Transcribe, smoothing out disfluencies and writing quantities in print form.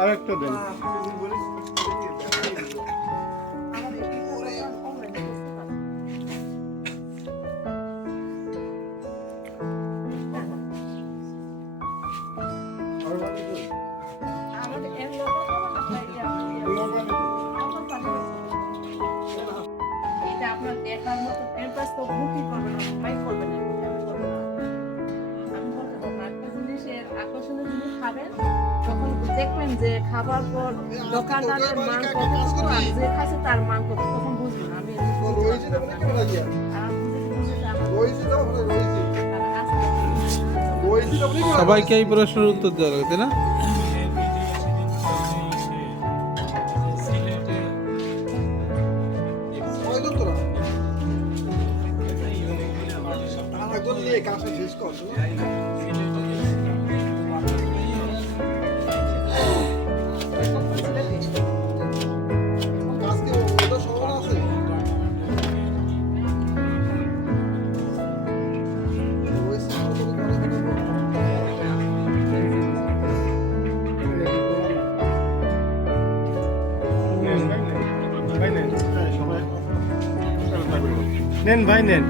আরেকটা দেন। আপনার দেখার মতো টেম্পাস তো বুকিং করবেন না, বাই করবেন না, আমি বলতে পারবো একটা জিনিসের আকর্ষণীয় জিনিস খাবেন তখন দেখবেন যে খাবার পর দোকানদারের মান কত আর যে খাচ্ছে তার মান কত তখন বুঝবেন। আমি সবাইকে এই প্রশ্নের উত্তর দেওয়া লাগবে না? নেন ভাই নেন।